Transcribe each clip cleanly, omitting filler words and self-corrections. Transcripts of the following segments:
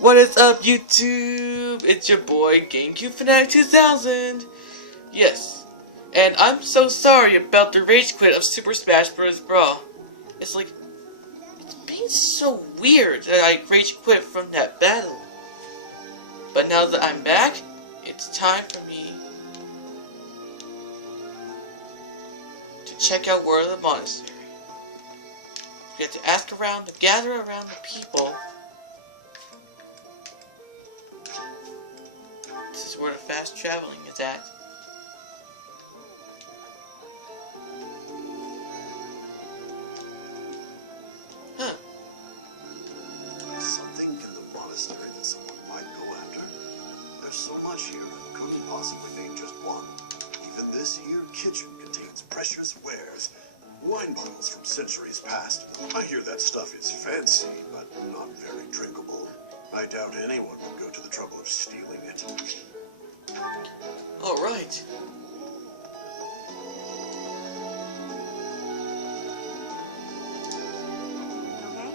What is up, YouTube? It's your boy GameCube Fanatic 2000. Yes, and I'm so sorry about the rage quit of Super Smash Bros. Brawl. It's like, it's been so weird that I rage quit from that battle. But now that I'm back, it's time for me to check out World of the Monastery. We have to ask around, to gather around the people. This is where the fast traveling is at. Huh. Something in the monastery that someone might go after? There's so much here, I couldn't possibly name just one. Even this here kitchen contains precious wares. Wine bottles from centuries past. I hear that stuff is fancy, but not very drinkable. I doubt anyone would go to the trouble of stealing it. Alright. Okay.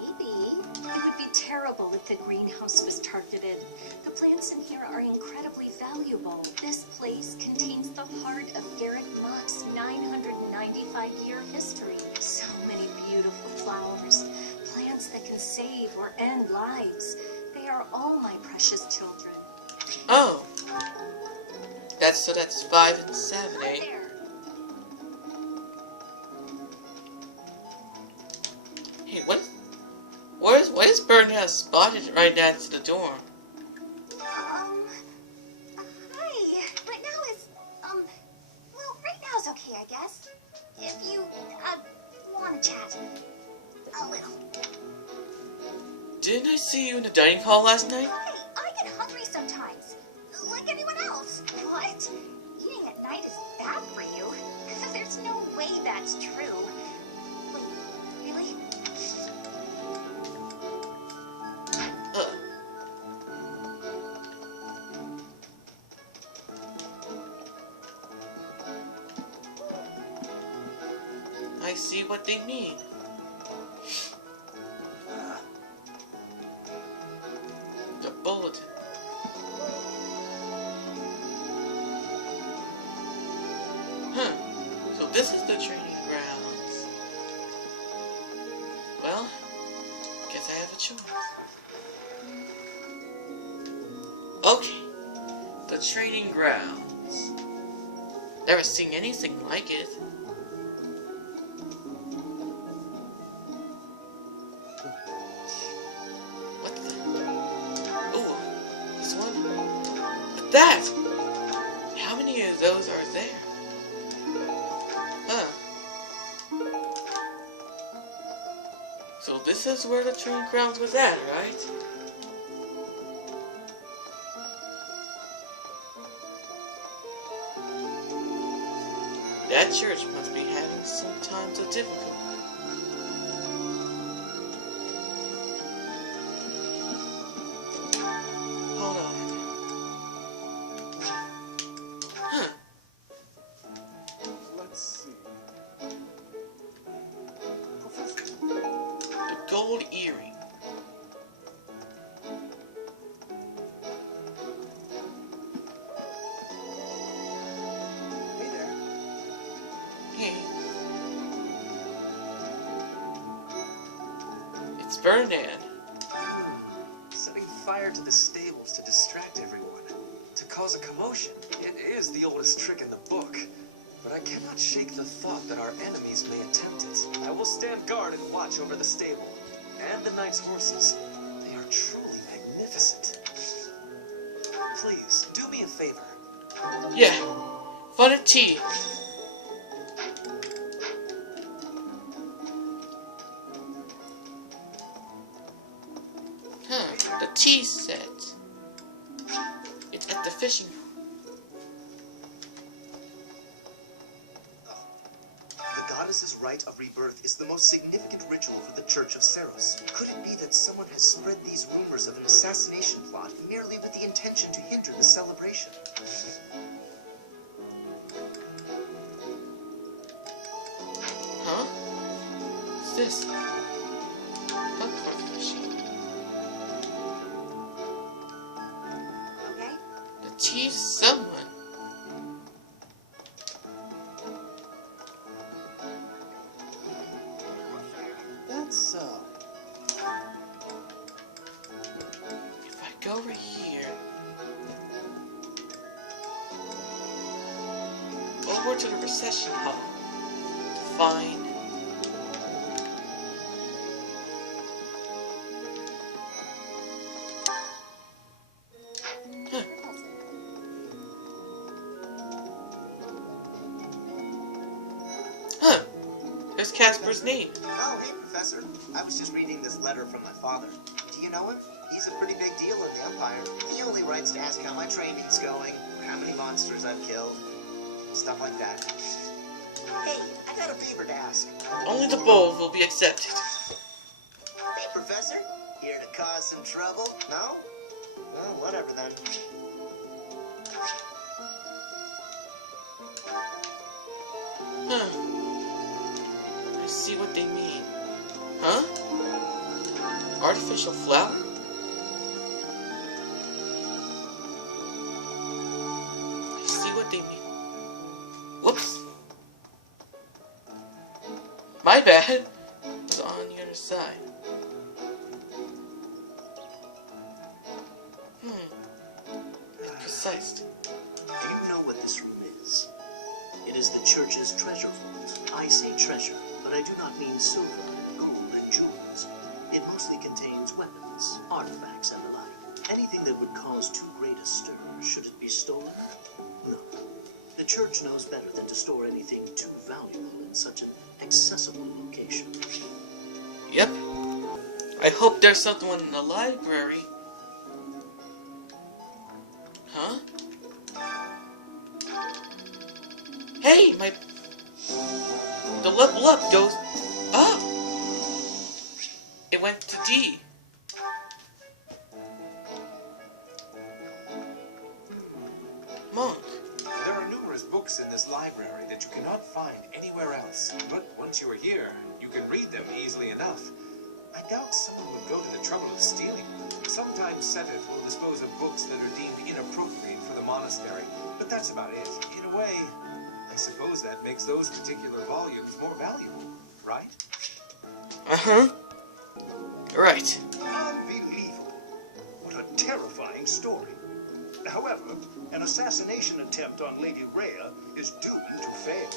Maybe. It would be terrible if the greenhouse was targeted. The plants in here are incredibly valuable. This place contains the heart of Garrett Mott's 995-year history. So many beautiful flowers. Plants that can save or end lives. They are all my precious children. Oh. That's 5 and 7, Hi eh? there. Hey, what is Bernard spotted right next to the door? Hi. Right now is, well, right now is okay, I guess. If you, want to chat. A little. Didn't I see you in the dining hall last night? Hey, I get hungry sometimes. Like anyone else. What? Eating at night is bad for you? There's no way that's true. Wait, really? I see what they mean. The bulletin. Huh. So this is the training grounds. Well, guess I have a choice. Okay. The training grounds. Never seen anything like it. What the? Ooh, this one? But that! How many of those are there? Huh. So this is where the training grounds was at, right? That church must be having some times of difficulty. Hold on. Huh. Let's see. The gold earring. Hey there. Hey. It's Bernard. Setting fire to the stables to distract everyone, to cause a commotion. It is the oldest trick in the book, but I cannot shake the thought that our enemies may attempt it. I will stand guard and watch over the stable, and the knight's horses. They are truly magnificent. Please, do me a favor. Yeah. Fun of tea. Huh. The tea set. It's at the fishing. The goddess's rite of rebirth is the most significant ritual for the Church of Seros. Could it be that someone has spread these rumors of an assassination plot merely with the intention to hinder the celebration? What's this? Popcorn machine. Okay? The tease someone. That's so. If I go over here, over to the recession hall. Fine. Huh. There's Casper's name. Oh, hey, Professor. I was just reading this letter from my father. Do you know him? He's a pretty big deal in the Empire. He only writes to ask how my training's going, or how many monsters I've killed, stuff like that. Hey, I got a favor to ask. Only the bold will be accepted. Hey, Professor. Here to cause some trouble? No? Well, whatever then. Huh. I see what they mean. Huh? Artificial flower? I see what they mean. Whoops. My bad. It's on the other side. Precise. Do you know what this room is? It is the church's treasure vault. I say treasure, but I do not mean silver, gold, and jewels. It mostly contains weapons, artifacts, and the like. Anything that would cause too great a stir, should it be stolen? No. The church knows better than to store anything too valuable in such an accessible location. Yep. I hope there's someone in the library. Huh? Hey, the level up goes up. It went to D. Monk. There are numerous books in this library that you cannot find anywhere else. But once you are here, you can read them easily enough. I doubt someone would go to the trouble of stealing them. Sometimes Sethith will dispose of books that are deemed inappropriate for the monastery, but that's about it. In a way, I suppose that makes those particular volumes more valuable, right? Uh-huh. Right. Unbelievable. What a terrifying story. However, an assassination attempt on Lady Rhea is doomed to fail.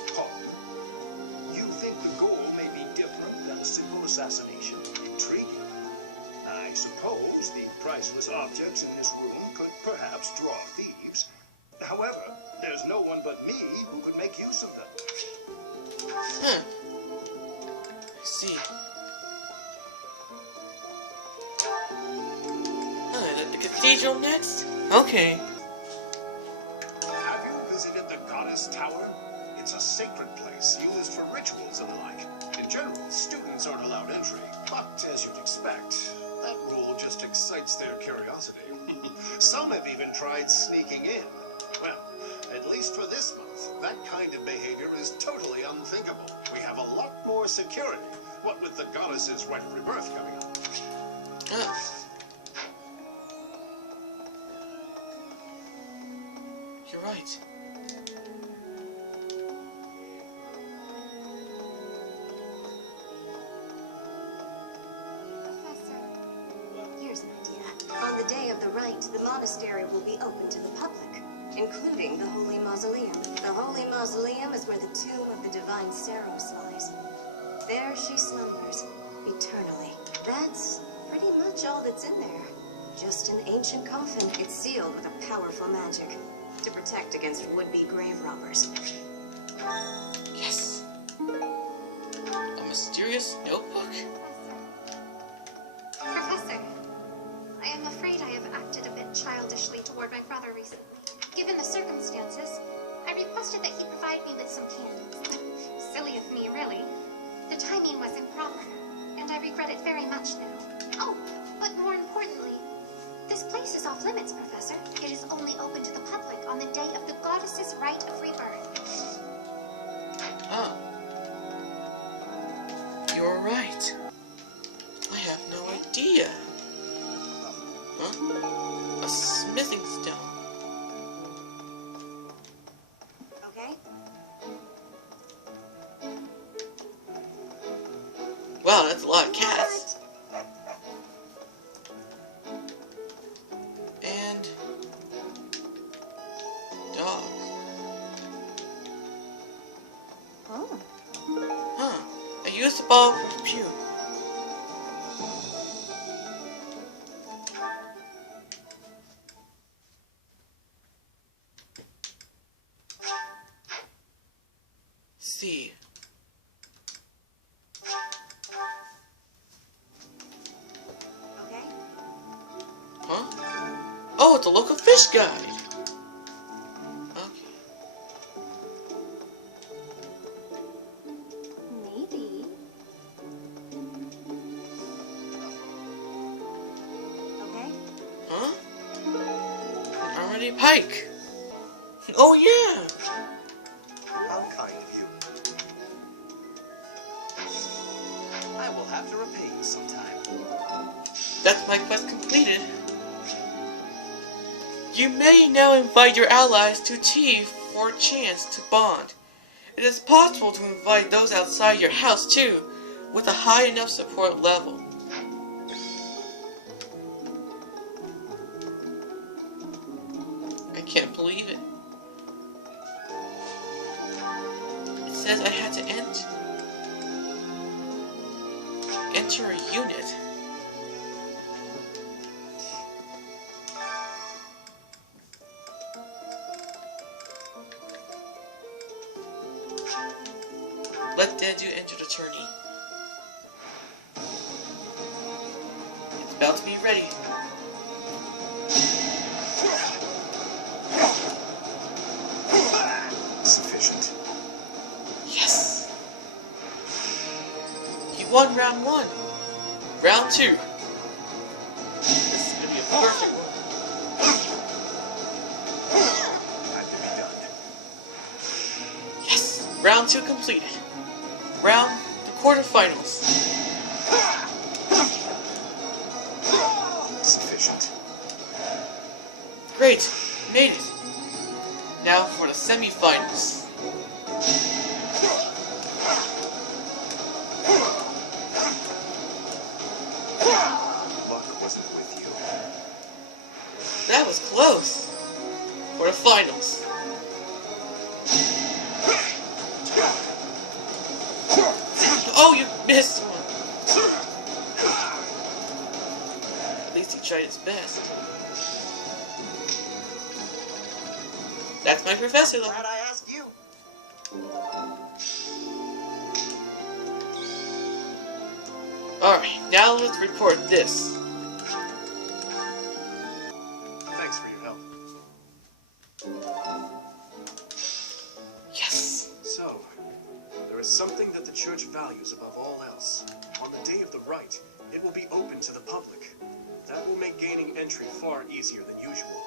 You think the goal may be different than simple assassination? Intriguing. I suppose the priceless objects in this room could perhaps draw thieves. However, there's no one but me who could make use of them. Huh. I see. The cathedral next? Okay. Have you visited the Goddess Tower? It's a sacred place used for rituals and the like. In general, students aren't allowed entry, but as you'd expect, that rule just excites their curiosity. Some have even tried sneaking in. Well, at least for this month, that kind of behavior is totally unthinkable. We have a lot more security, what with the goddess's rite of rebirth coming up. You're right. Professor, here's an idea. On the day of the rite, the monastery will be open to the public, including the Holy Mausoleum. The Holy Mausoleum is where the tomb of the divine Saros lies. There she slumbers, eternally. That's pretty much all that's in there. Just an ancient coffin. It's sealed with a powerful magic to protect against would-be grave robbers. Yes. A mysterious notebook? Professor, I am afraid I have acted a bit childishly toward my brother recently. Given the circumstances, I requested that he provide me with some candles. Silly of me, really. The timing was improper, and I regret it very much now. Oh, but more importantly, this place is off limits, Professor. It is only open to the public on the day of the goddess's rite of rebirth. Oh. you're right. I have no idea. Huh? A smithing stone. Okay? Wow, that's a lot of cats. And dogs. Oh. Huh. I used the ball for pew. See. Okay? Huh? Oh, it's a local fish guide. Okay. Maybe. Okay? Huh? An Armory Pike. Oh yeah! How kind of you. I will have to repay you sometime. That's my quest completed. You may now invite your allies to tea for a chance to bond. It is possible to invite those outside your house too, with a high enough support level. I can't believe it. It says I had to enter a unit. Let Dedu enter the tourney. It's about to be ready. Sufficient. Yes! You won round 1. Round 2. This is gonna be a perfect one. Time to be done. Yes! Round 2 completed. Round the quarterfinals. Sufficient. Great, made it. Now for the semifinals. Luck wasn't with you. That was close. For the finals. Oh, you missed one. At least he tried his best. That's my professor, though. Glad I asked you. Alright, now let's report this. Thanks for your help. Yes. So, there is something that the church values above all else. On the day of the rite, it will be open to the public. That will make gaining entry far easier than usual.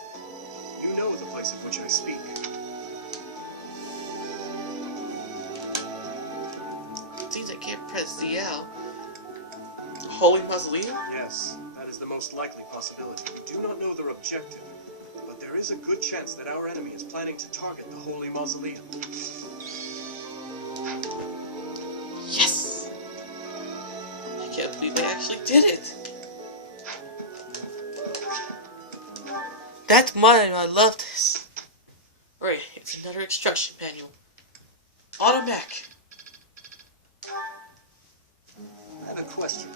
You know the place of which I speak. Seems I can't press ZL. Holy Mausoleum? Yes, that is the most likely possibility. We do not know their objective, but there is a good chance that our enemy is planning to target the Holy Mausoleum. Yes! I can't believe I actually did it! That's mine, I love this. Right, it's another instruction manual. Automac. I have a question.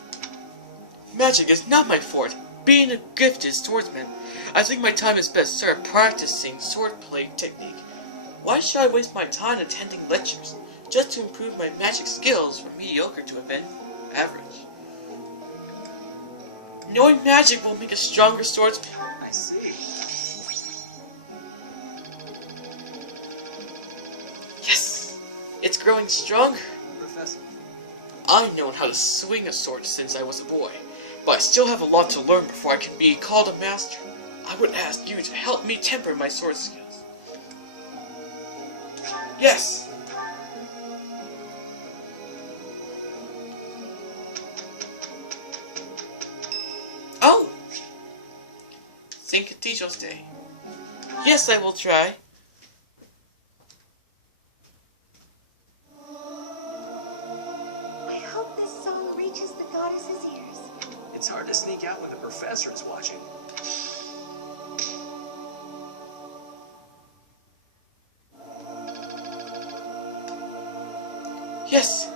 Magic is not my forte. Being a gifted swordsman, I think my time is best served practicing swordplay technique. Why should I waste my time attending lectures just to improve my magic skills from mediocre to average? Knowing magic will make a stronger swordsman. I see. Yes! It's growing stronger. Professor. I've known how to swing a sword since I was a boy, but I still have a lot to learn before I can be called a master. I would ask you to help me temper my sword skills. Yes! St. Cathedral's Day. Yes, I will try. I hope this song reaches the goddess's ears. It's hard to sneak out when the professor is watching. Yes.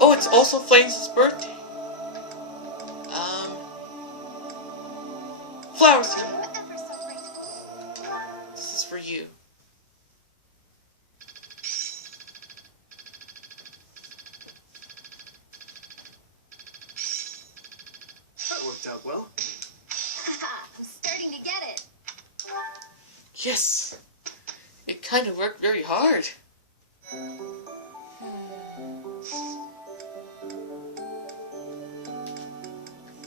Oh, it's also Flames' birthday. Flowers here. I'm ever so grateful. This is for you. That worked out well. Haha, I'm starting to get it. Yes. It kind of worked very hard.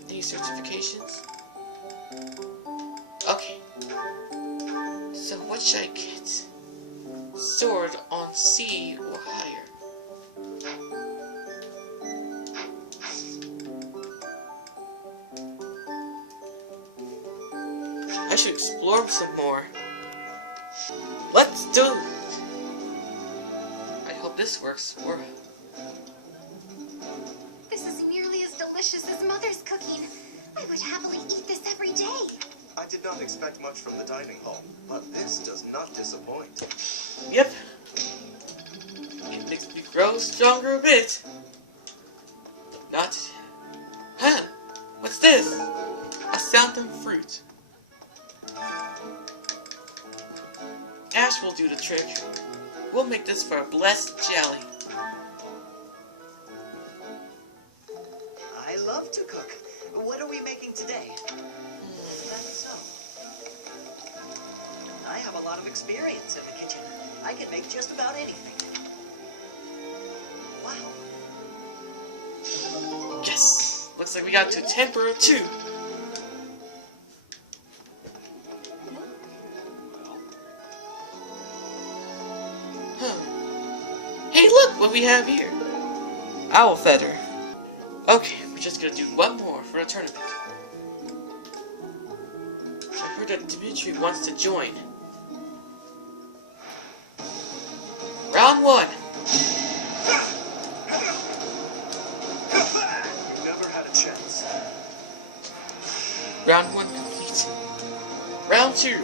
These certifications. Okay. So what should I get? Sword on C or higher. I should explore some more. Let's do it! I hope this works. Or This is nearly as delicious as Mother's cooking. I would happily eat this every day. I did not expect much from the dining hall, but this does not disappoint. yep. It makes me grow stronger a bit. Not. Huh? What's this? A sounding fruit. Ash will do the trick. We'll make this for a blessed jelly. I love to cook. What are we making today? Is that so? I have a lot of experience in the kitchen. I can make just about anything. Wow. Yes! Looks like we got to tempera too. Hey, look what we have here. Owl feather. Okay, we're just gonna do one more for a tournament. I heard that Dimitri wants to join. Round 1. You never had a chance. Round 1 complete. Round 2.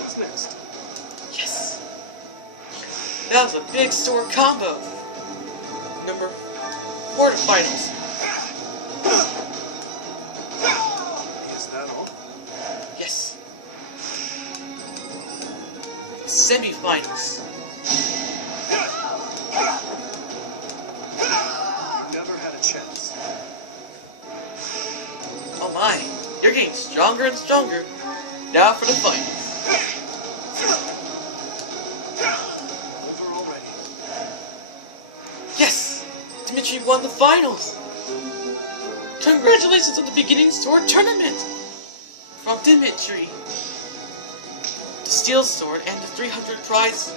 What's next? Yes. That was a big sword combo. Number quarterfinals. Is that all? Yes. Semifinals. You never had a chance. Oh my, you're getting stronger and stronger. Now for the finals. Over already. Yes! Dimitri won the finals! Congratulations on the beginning sword tournament! From Dimitri. The steel sword and the 300 prize.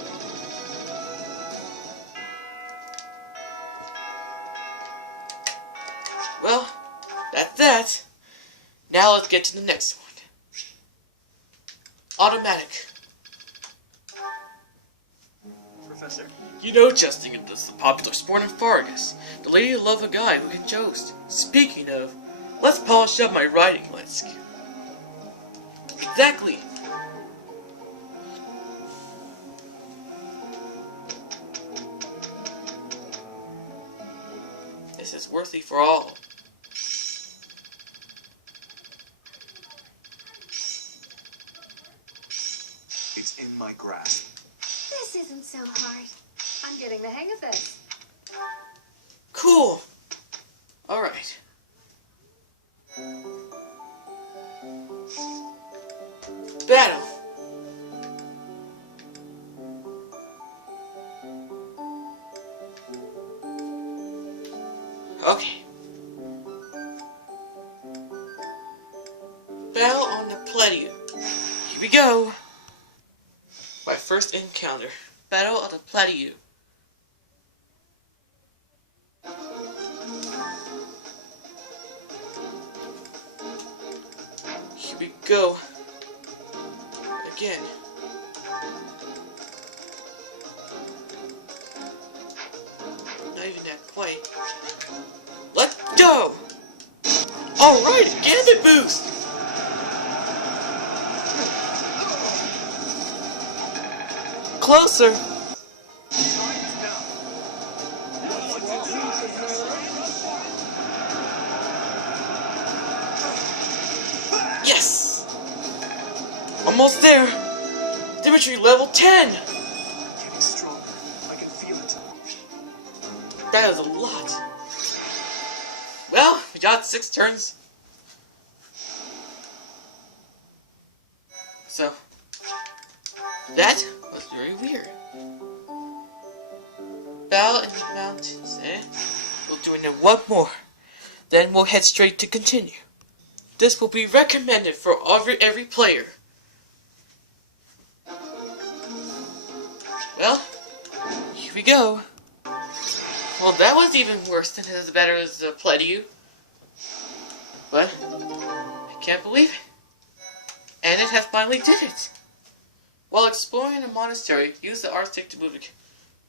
Well, that's that. Now let's get to the next one. Automatic. Professor? You know jesting is the popular sport in Fargus. The lady will love a guy who can joust. Speaking of, let's polish up my riding lisk. Exactly. This is worthy for all. It's in my grasp. This isn't so hard. I'm getting the hang of this. Cool. Alright. Battle. Okay. Battle on the Pletiu. Here we go. My first encounter. Battle of the Pletiu. go again. Not even that quite. Let's go! Alright, get the boost! Closer! Yes! Almost there! Symmetry level 10! Getting stronger. I can feel it. That is a lot. Well, we got 6 turns. So, that was very weird. Battle in the mountains, eh? We'll do it one more. Then we'll head straight to continue. This will be recommended for every player. Well, here we go. Well, that was even worse than as better as Play to You. But, I can't believe it. And it has finally did it. While exploring a monastery, use the R stick to move it.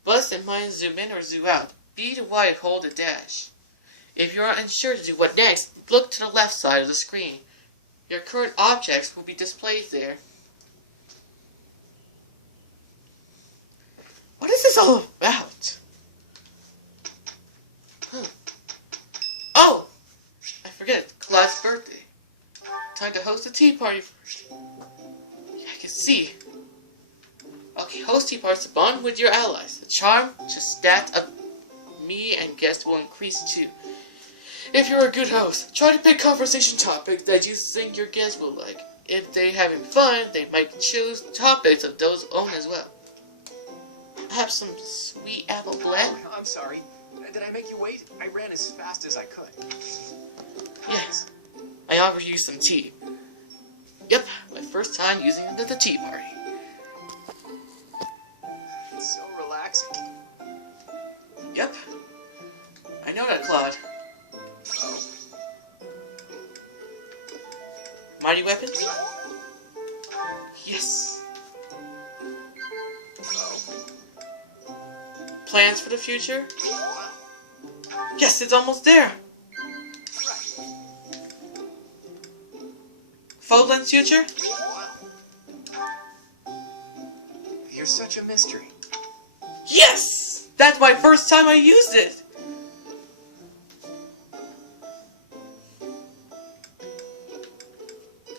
Bus and mind zoom in or zoom out. B to Y hold a dash. If you are unsure to do what next, look to the left side of the screen. Your current objects will be displayed there. What is this all about? Oh! I forget, Claude's birthday. Time to host a tea party first. Yeah, I can see. Okay, host tea parties to bond with your allies. The charm, just stat of me and guests will increase too. If you're a good host, try to pick conversation topics that you think your guests will like. If they're having fun, they might choose topics of those own as well. I have some sweet apple blend. Oh, I'm sorry. Did I make you wait? I ran as fast as I could. Yes. I offered you some tea. Yep, my first time using it at the tea party. It's so relaxing. Yep. I know that, Claude. Oh. Mighty weapon? Yes. Oh. Plans for the future? Yes, it's almost there. Fodlan's future? You're such a mystery. Yes! That's my first time I used it!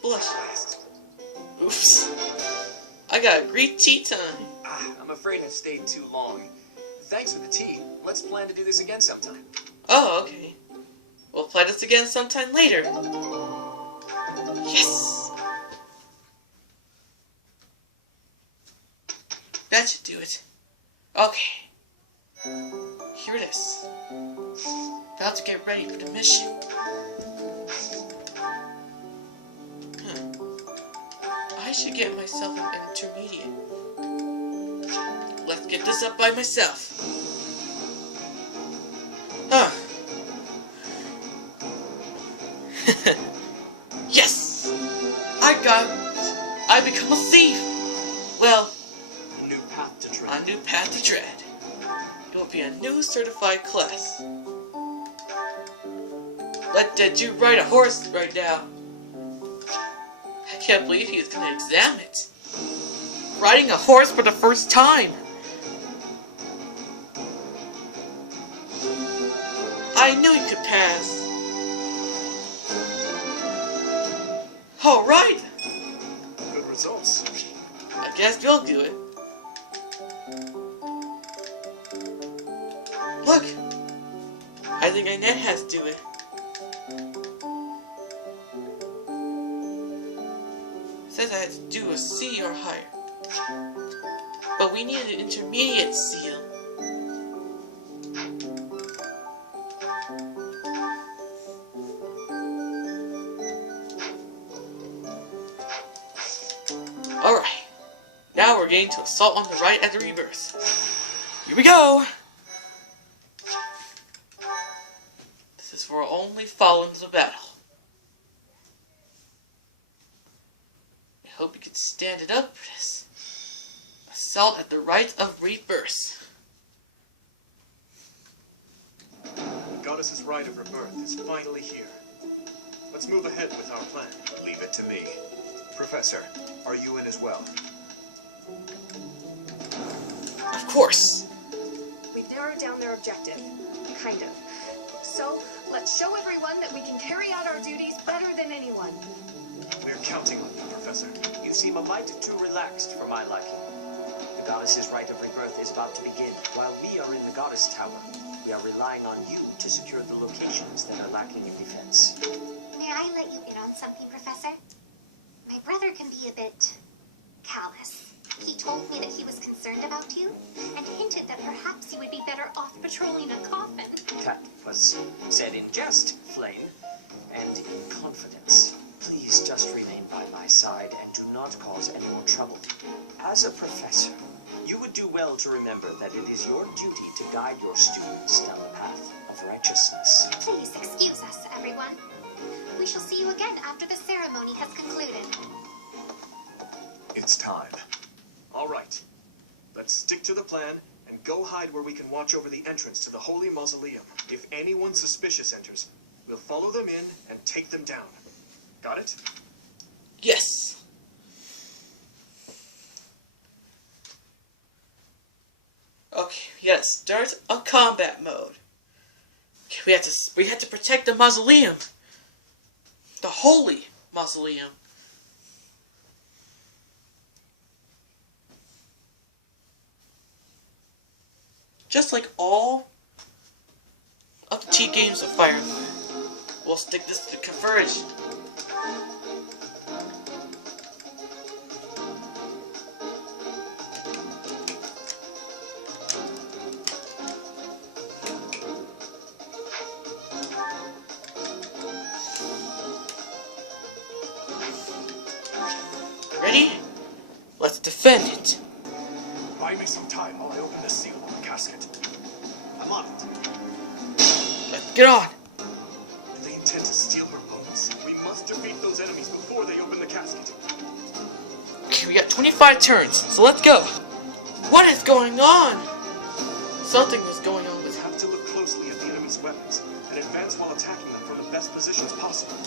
Blush. Oops. I got a great tea time. I'm afraid I've stayed too long. Thanks for the tea. Let's plan to do this again sometime. Oh, okay. We'll play this again sometime later. Yes! That should do it. Okay. Here it is. About to get ready for the mission. I should get myself an intermediate. Let's get this up by myself. Yes! I become a thief! Well, A new path to tread. a new path to tread. It will be a new certified class. Let that dude ride a horse right now. I can't believe he's gonna examine it. Riding a horse for the first time. I knew he could pass. Alright! Good results. I guess you'll do it. Look! I think Annette has to do it. It says I had to do a C or higher. But we need an intermediate seal. Alright. Now we're getting to assault on the right at the rebirth. Here we go! This is for only fallen to battle. hope you can stand it up for this. Assault at the Rite of Rebirth. The goddess's rite of rebirth is finally here. Let's move ahead with our plan. Leave it to me. Professor, are you in as well? Of course. We've narrowed down their objective. Kind of. So, let's show everyone that we can carry out our duties better than anyone. We're counting on you, Professor. You seem a mite too relaxed for my liking. The goddess's rite of rebirth is about to begin. While we are in the goddess tower, we are relying on you to secure the locations that are lacking in defense. May I let you in on something, Professor? My brother can be a bit callous. He told me that he was concerned about you, and hinted that perhaps you would be better off patrolling a coffin. That was said in jest, Flame, and in confidence. Please just remain by my side and do not cause any more trouble. As a professor, you would do well to remember that it is your duty to guide your students down the path of righteousness. Please excuse us, everyone. We shall see you again after the ceremony has concluded. It's time. All right. Let's stick to the plan and go hide where we can watch over the entrance to the Holy Mausoleum. If anyone suspicious enters, we'll follow them in and take them down. Got it? Yes. Okay, we gotta start a combat mode. Okay, we had to protect the mausoleum. The Holy Mausoleum. Just like all of the T games of Fire Emblem, we'll stick this to Converge. Ready? Let's defend it. Buy me some time while I open the seal on the casket. I'm on it. Let's get on. They intend to steal her bones. We must defeat those enemies before they open the casket. Okay, we got 25 turns, so let's go. What is going on? Something is going on We with... have to look closely at the enemy's weapons and advance while attacking them from the best positions possible.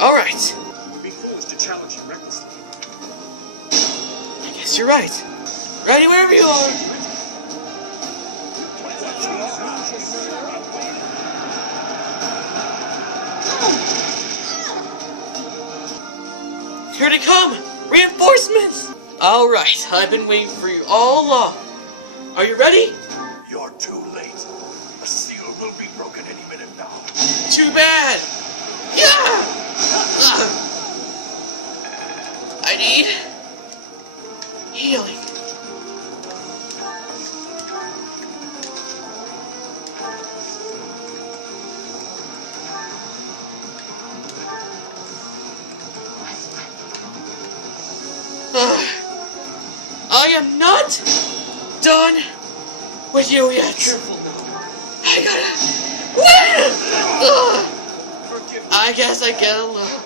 Alright. It would be foolish to challenge him recklessly. I guess you're right. Ready wherever you are. Here they come! Reinforcements! Alright, I've been waiting for you all along. Are you ready? You're too late. The seal will be broken any minute now. Too bad! Yeah! I need... healing. I am not done with you yet. Careful now. I gotta win! Forgive me. I guess I get a little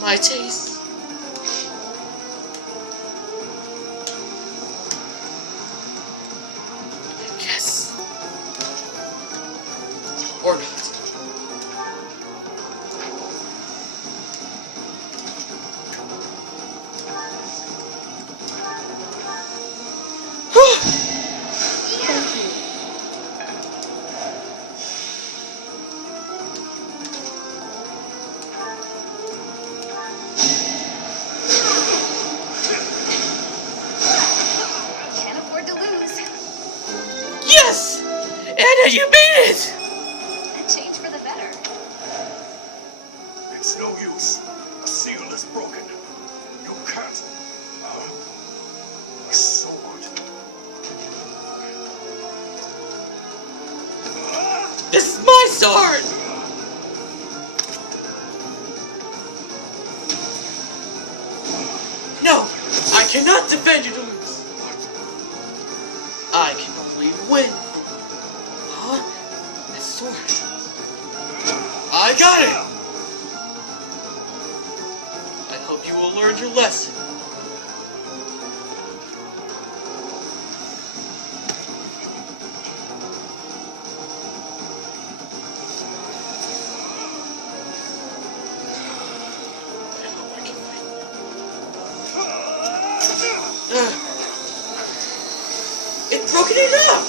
my taste. I guess. Or not. Can't afford to lose. Yes! Anna, you beat it! Change for the better. It's no use. The seal is broken. You can't. A sword. This is my sword! No! I cannot defend you to lose! I can only win! Huh? This sword. I got it! I less. It's broken it up!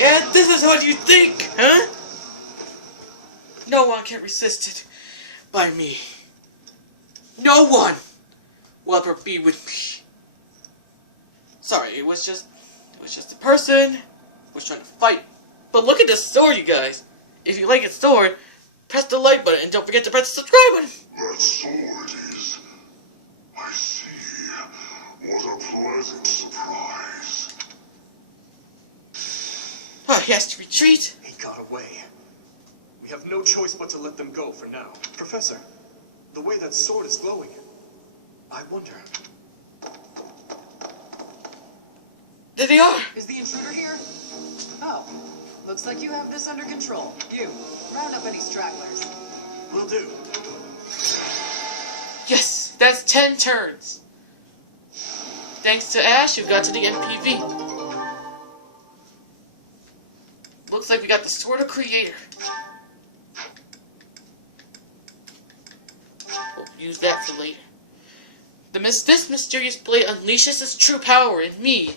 And this is what you think, huh? No one can resist it by me. No one will ever be with me. Sorry, it was just a person who was trying to fight. But look at this sword, you guys. If you like its sword, press the like button and don't forget to press the subscribe button. That sword is... I see. What a pleasant surprise. Oh, he has to retreat. He got away. We have no choice but to let them go for now. Professor, the way that sword is glowing, I wonder. There they are. Is the intruder here? Oh, looks like you have this under control. You, round up any stragglers. Will do. Yes, that's 10 turns. Thanks to Ash, you got to the MPV. Looks like we got the Sword of Creator. We'll use that for later. This mysterious blade unleashes its true power in me,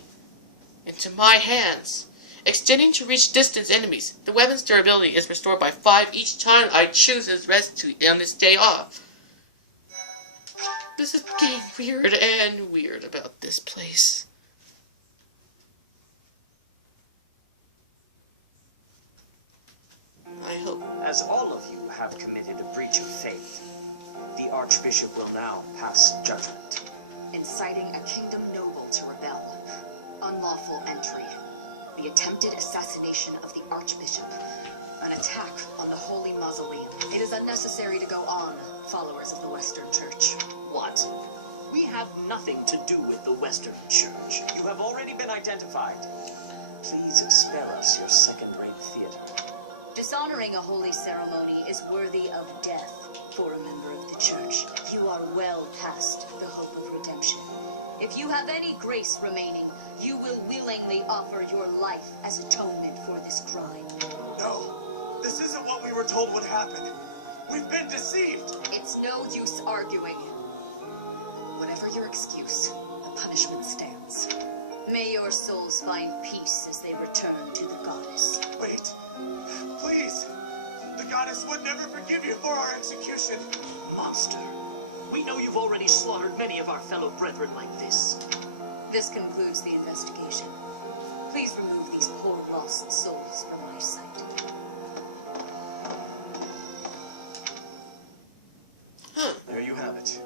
into my hands, extending to reach distant enemies. The weapon's durability is restored by 5 each time I choose its rest on this day off. This is getting weird and weird about this place. I hope. As all of you have committed a breach of faith, the Archbishop will now pass judgment. Inciting a kingdom noble to rebel. Unlawful entry. The attempted assassination of the Archbishop. An attack on the Holy Mausoleum. It is unnecessary to go on, followers of the Western Church. What? We have nothing to do with the Western Church. You have already been identified. Please spare us your second-rate theater. Dishonoring a holy ceremony is worthy of death for a member of the Church. You are well past the hope of redemption. If you have any grace remaining, you will willingly offer your life as atonement for this crime. No, this isn't what we were told would happen. We've been deceived. It's no use arguing. Whatever your excuse, the punishment stands. May your souls find peace as they return to the goddess. Wait, please. The goddess would never forgive you for our execution. Monster, we know you've already slaughtered many of our fellow brethren like this. This concludes the investigation. Please remove these poor lost souls from my sight. There you have it.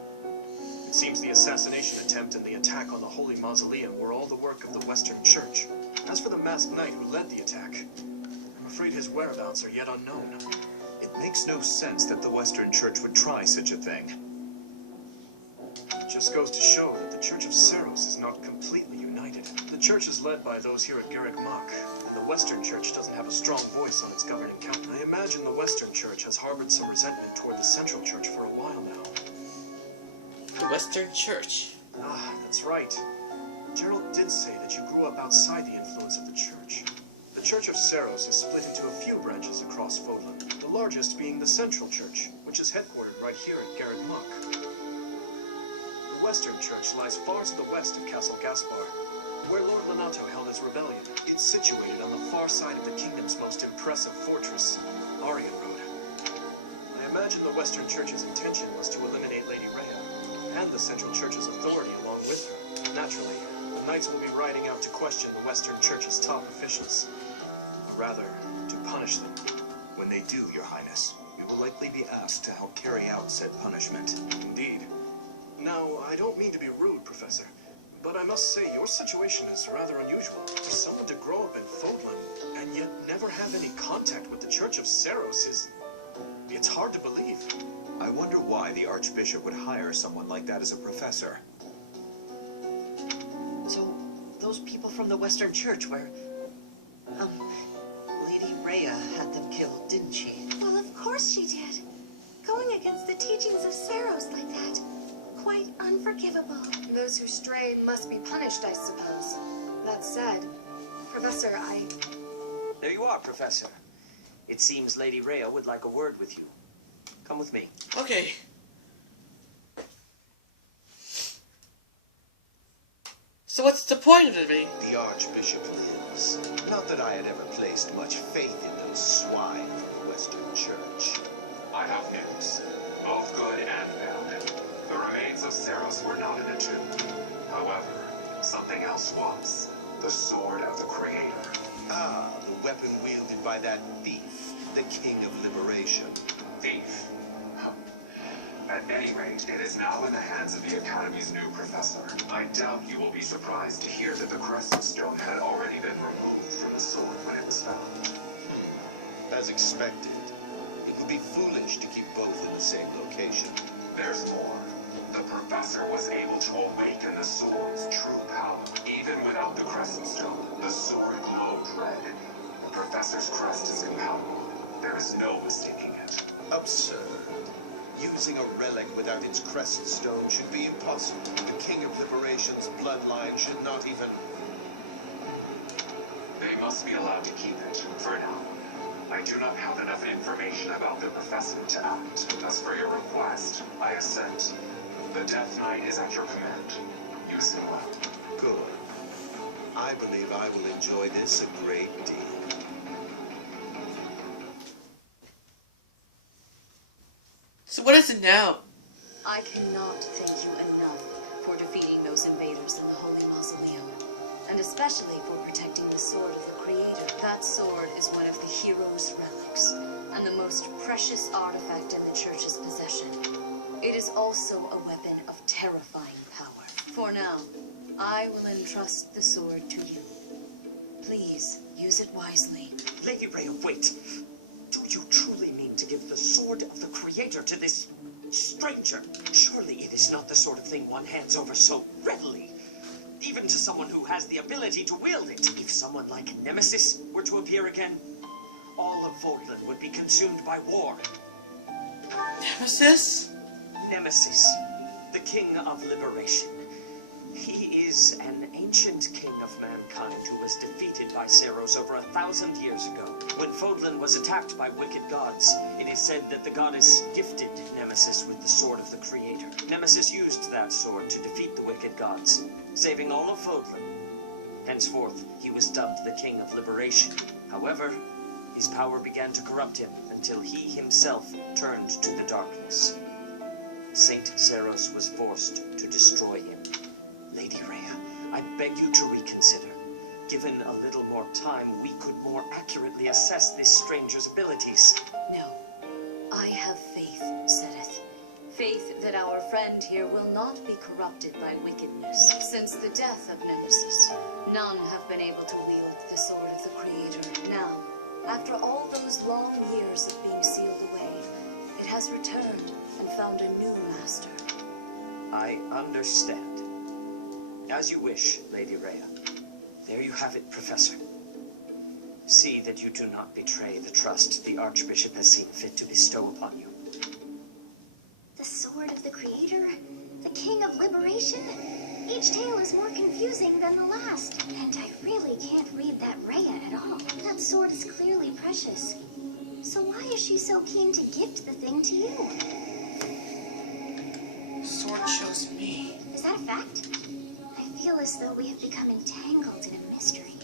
It seems the assassination attempt and the attack on the Holy Mausoleum were all the work of the Western Church. As for the masked knight who led the attack, I'm afraid his whereabouts are yet unknown. It makes no sense that the Western Church would try such a thing. It just goes to show that the Church of Seros is not completely united. The Church is led by those here at Garrick Mach, and the Western Church doesn't have a strong voice on its governing council. I imagine the Western Church has harbored some resentment toward the Central Church for a while now. The Western Church. Ah, that's right. Gerald did say that you grew up outside the influence of the Church. The Church of Seros is split into a few branches across Fodlan, the largest being the Central Church, which is headquartered right here at Garrick Mach. The Western Church lies far to the west of Castle Gaspar, where Lord Lenato held his rebellion. It's situated on the far side of the kingdom's most impressive fortress, Arian Road. I imagine the Western Church's intention was to eliminate Lady Rhea, and the Central Church's authority along with her. Naturally, the Knights will be riding out to question the Western Church's top officials, or rather, to punish them. When they do, Your Highness, you will likely be asked to help carry out said punishment. Indeed. Now, I don't mean to be rude, Professor, but I must say your situation is rather unusual. For someone to grow up in Fodlan and yet never have any contact with the Church of Seros it's hard to believe. I wonder why the Archbishop would hire someone like that as a professor. So, those people from the Western Church where... Lady Rhea had them killed, didn't she? Well, of course she did. Going against the teachings of Saros like that. quite unforgivable. Those who stray must be punished, I suppose. That said, Professor, There you are, Professor. It seems Lady Rhea would like a word with you. Come with me. Okay. So what's the point of it being? The Archbishop lives. Not that I had ever placed much faith in those swine from the Western Church. I have news, both good and bad. The remains of Saros were not in a tomb. However, something else was. The Sword of the Creator. Ah, the weapon wielded by that thief, the King of Liberation. Thief. At any rate, it is now in the hands of the Academy's new professor. I doubt you will be surprised to hear that the Crescent Stone had already been removed from the sword when it was found. As expected, it would be foolish to keep both in the same location. There's more. The professor was able to awaken the sword's true power. Even without the Crescent Stone, the sword glowed red. The professor's crest is impalpable. There is no mistaking it. Absurd. Using a relic without its Crescent Stone should be impossible. The King of Liberation's bloodline should not even... They must be allowed to keep it, for now. I do not have enough information about the professor to act. As for your request, I assent. The Death Knight is at your command. Use him well. Good. I believe I will enjoy this a great deal. So what is it now? I cannot thank you enough for defeating those invaders in the Holy Mausoleum, and especially for protecting the Sword of the Creator. That sword is one of the hero's relics, and the most precious artifact in the Church's possession. It is also a weapon of terrifying power. For now, I will entrust the sword to you. Please, use it wisely. Lady Rhea, wait. Do you truly mean to give the Sword of the Creator to this stranger? Surely it is not the sort of thing one hands over so readily. Even to someone who has the ability to wield it. If someone like Nemesis were to appear again, all of Vodland would be consumed by war. Nemesis? Nemesis, the King of Liberation. He is an ancient king of mankind who was defeated by Saros over 1,000 years ago. When Vodland was attacked by wicked gods, it is said that the goddess gifted Nemesis with the Sword of the Creator. Nemesis used that sword to defeat the wicked gods, saving all of Vodland. Henceforth, he was dubbed the King of Liberation. However, his power began to corrupt him until he himself turned to the darkness. Saint Saros was forced to destroy him. Lady Rhea, I beg you to reconsider. Given a little more time, we could more accurately assess this stranger's abilities. No, I have faith, Sedith. Faith that our friend here will not be corrupted by wickedness. Since the death of Nemesis, none have been able to wield the Sword of the Creator. Now, after all those long years of being sealed away, it has returned and found a new master. I understand. As you wish, Lady Rhea. There you have it, Professor. See that you do not betray the trust the Archbishop has seen fit to bestow upon you. The Sword of the Creator? The King of Liberation? Each tale is more confusing than the last. And I really can't read that Rhea at all. That sword is clearly precious. So why is she so keen to gift the thing to you? Sword chose me. Is that a fact? I feel as though we have become entangled in a mystery.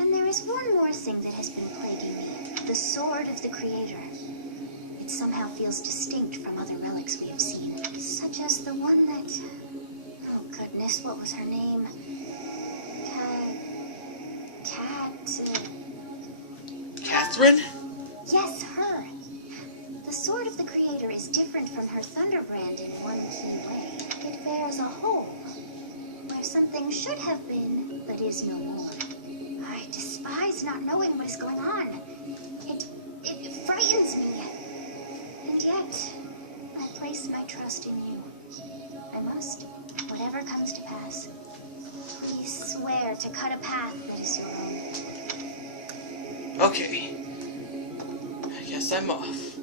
And there is one more thing that has been plaguing me. The Sword of the Creator. It somehow feels distinct from other relics we have seen. Such as the one that... Oh goodness, what was her name? Catherine? Yes, her. The Sword of the Creator is different from her Thunderbrand in one key way. It bears a hole, where something should have been, but is no more. I despise not knowing what is going on. It frightens me. And yet, I place my trust in you. I must, whatever comes to pass. Please swear to cut a path that is your own. Okay. I guess I'm off.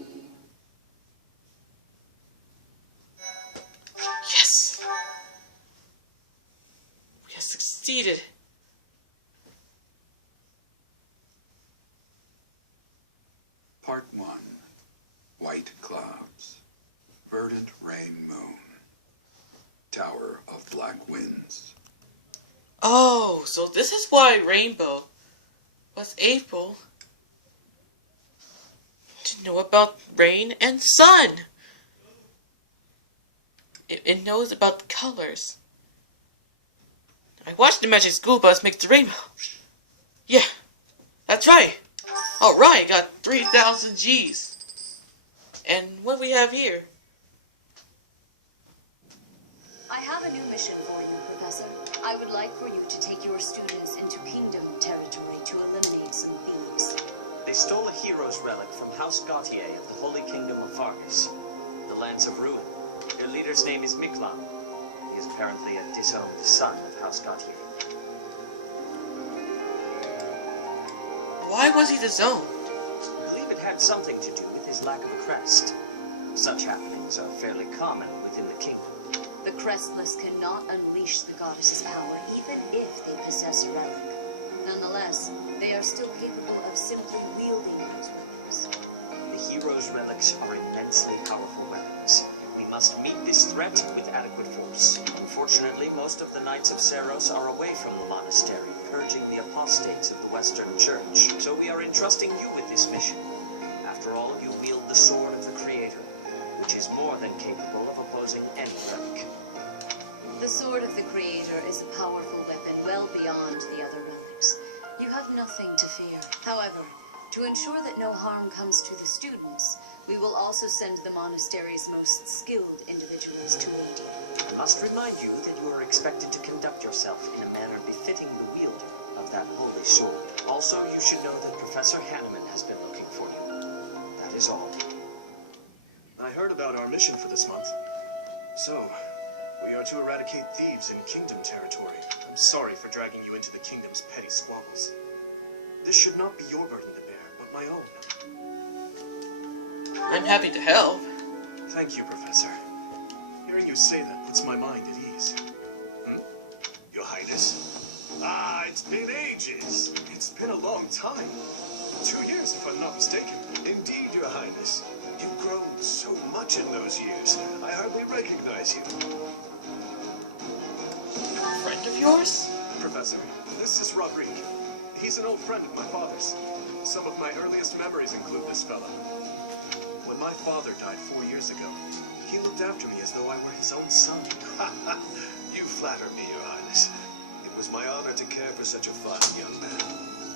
Yes! seated. Part 1. White clouds. Verdant rain moon. Tower of black winds. Oh, so this is why Rainbow was able to know about rain and sun. It knows about the colors. I watched the Magic School Bus make the rainbow. Yeah, that's right. Alright, got 3,000 G's. And what do we have here? I have a new mission for you, Professor. I would like for you to take your students into Kingdom territory to eliminate some thieves. They stole a hero's relic from House Gautier of the Holy Kingdom of Fargus, the Lance of Ruin. Their leader's name is Miklan. He is apparently a disowned son of House Gautier. Why was he disowned? I believe it had something to do with his lack of a crest. Such happenings are fairly common within the kingdom. The Crestless cannot unleash the goddess's power, even if they possess a relic. Nonetheless, they are still capable of simply wielding those weapons. The hero's relics are immensely powerful weapons. We must meet this threat with adequate force. Unfortunately, most of the Knights of Seros are away from the monastery, purging the apostates of the Western Church. So we are entrusting you with this mission. After all, you wield the sword of the Creator, which is more than capable of opposing any relic. The Sword of the Creator is a powerful weapon well beyond the other relics. You have nothing to fear. However, to ensure that no harm comes to the students, we will also send the monastery's most skilled individuals to aid you. I must remind you that you are expected to conduct yourself in a manner befitting the wielder of that holy sword. Also, you should know that Professor Hanneman has been looking for you. That is all. I heard about our mission for this month. So, we are to eradicate thieves in Kingdom territory. I'm sorry for dragging you into the Kingdom's petty squabbles. This should not be your burden to bear, but my own. I'm happy to help. Thank you, Professor. Hearing you say that puts my mind at ease. Your Highness? Ah, it's been ages. It's been a long time. 2 years, if I'm not mistaken. Indeed, Your Highness. You've grown so much in those years. I hardly recognize you. Friend of yours? Professor, this is Rodrigue. He's an old friend of my father's. Some of my earliest memories include this fellow. When my father died 4 years ago, he looked after me as though I were his own son. You flatter me, Your Highness. It was my honor to care for such a fine young man.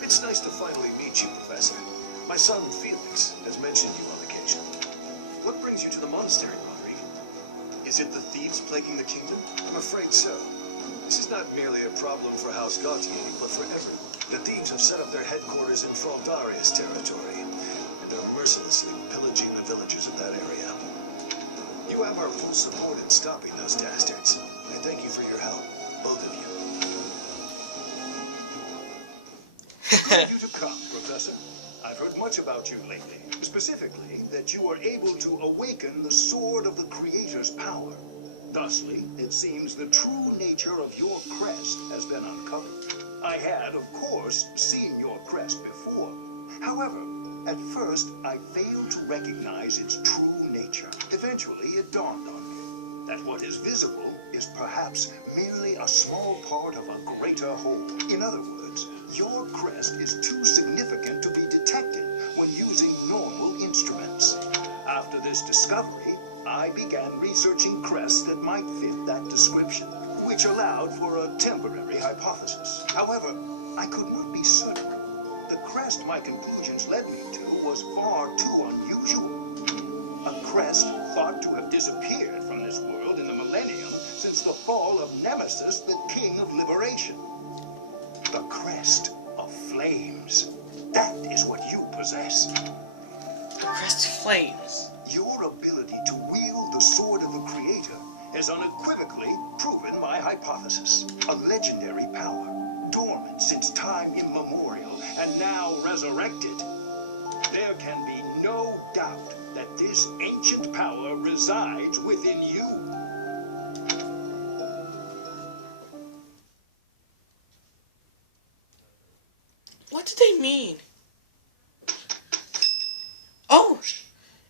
It's nice to finally meet you, Professor. My son, Felix, has mentioned you on occasion. What brings you to the monastery, Rodrigue? Is it the thieves plaguing the kingdom? I'm afraid so. This is not merely a problem for House Gautier, but for everyone. The thieves have set up their headquarters in Fraldarius territory, and are mercilessly pillaging the villagers of that area. You have our full support in stopping those dastards. I thank you for your help, both of you. Good of you to come, Professor. I've heard much about you lately. Specifically, that you are able to awaken the Sword of the Creator's power. Thusly, it seems the true nature of your crest has been uncovered. I had, of course, seen your crest before. However, at first, I failed to recognize its true nature. Eventually, it dawned on me that what is visible is perhaps merely a small part of a greater whole. In other words, your crest is too significant to be detected when using normal instruments. After this discovery, I began researching crests that might fit that description, which allowed for a temporary hypothesis. However, I could not be certain. The crest my conclusions led me to was far too unusual. A crest thought to have disappeared from this world in the millennium since the fall of Nemesis, the King of Liberation. The crest of flames. That is what you possess. The crest of flames. Your ability to wield the Sword of the Creator has unequivocally proven my hypothesis. A legendary power, dormant since time immemorial, and now resurrected. There can be no doubt that this ancient power resides within you. you mean? Oh!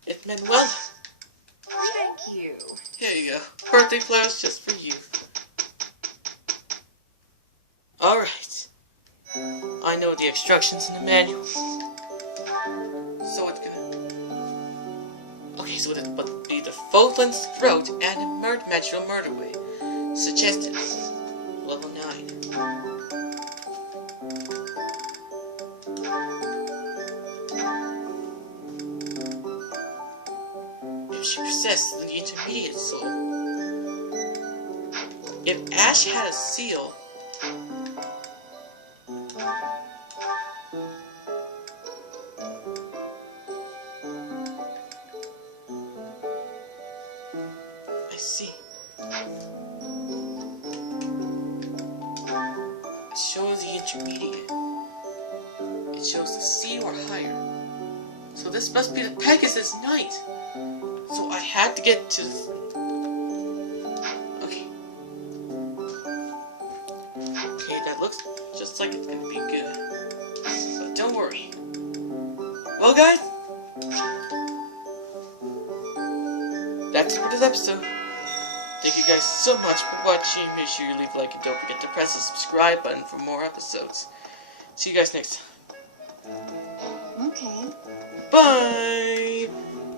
It's Manuela. Thank you. Here you go. Birthday flowers just for you. Alright. I know the instructions in the manual. So it's gonna... Okay, so it would be the Fodlan's Throat and a Metro Murder Way. Suggested. Level 9. If she possessed the intermediate soul. If Ash had a seal... I see. It shows the intermediate. It shows the C or higher. So this must be the Pegasus Knight. So I had to get to... Okay. Okay, that looks just like it's gonna be good. But don't worry. Well guys, that's it for this episode. Thank you guys so much for watching. Make sure you leave a like and don't forget to press the subscribe button for more episodes. See you guys next time. Okay. Bye!